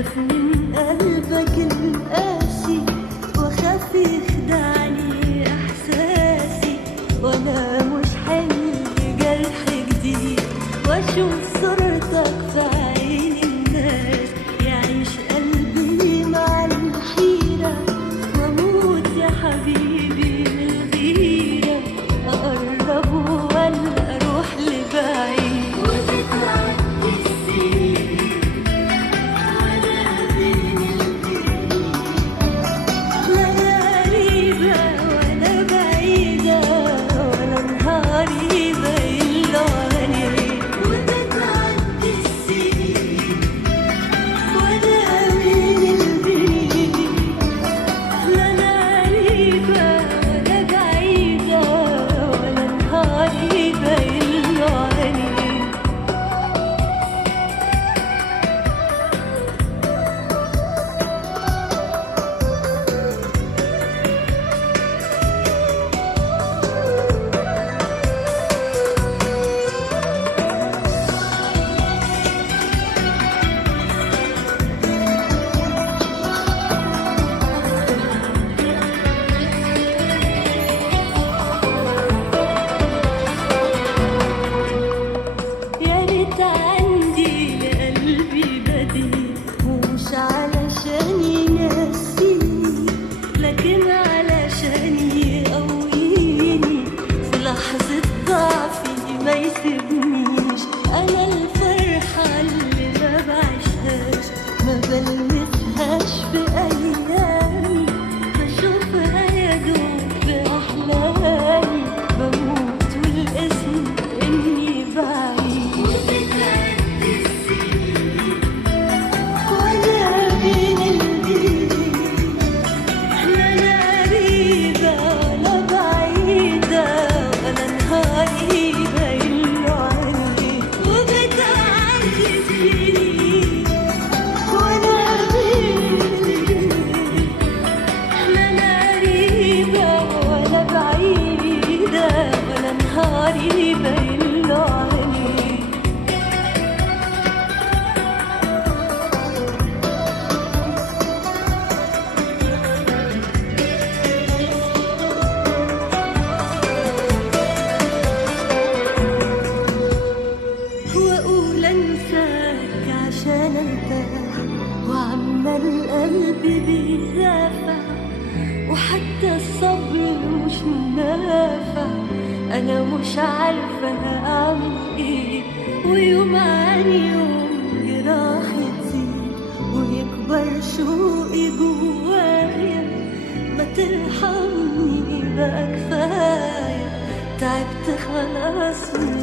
أخاف من قلبك القاسي، وأخاف يخدعني إحساسي، وأنا مش حمل جرح جديد، وأشوف صورتك في عين الناس، يعيش قلبي مع الحيرة، وأموت يا حبيبي من الغيرة، أقرب ولا أروح لبعيد. وتتعدي السنين وأنا بين البنين، لا أنا قريبة ولا بعيدة، ولا نهاري باين له عليك. وتتعدي السنين وأنا بين البنين، لا أنا قريبة ولا بعيدة، ولا نهاري باين له عليك. يا ريت عندي لقلبي بديل، ومش علشان ينسيني، لكن علشان يقويني في لحظة ضعفي ما يسيبنيش. أنا الفرحة اللي ما بعيشهاش، ما بلمسهاش في أيامي، بشوفها يا دوب في أحلامي، بموت والاسم إني بعيد. وتتعدي السنين وأنا بين البنين، لا أنا قريبة ولا بعيدة، ولا نهاري باين له عليك. وبتعدي السنين وأنا بين البنين، لا أنا قريبة ولا بعيدة، ولا نهاري باين له عليك. وأقول أنساك عشان أرتاح، وعمال قلبي بيدافع، وحتى الصبر مش نافع، أنا مش عارفة أعمل إيه. ويوم عن يوم جراحي تزيد، ويكبر شوقي جوايا، ما ترحمني بقى كفاية، تعبت خلاص من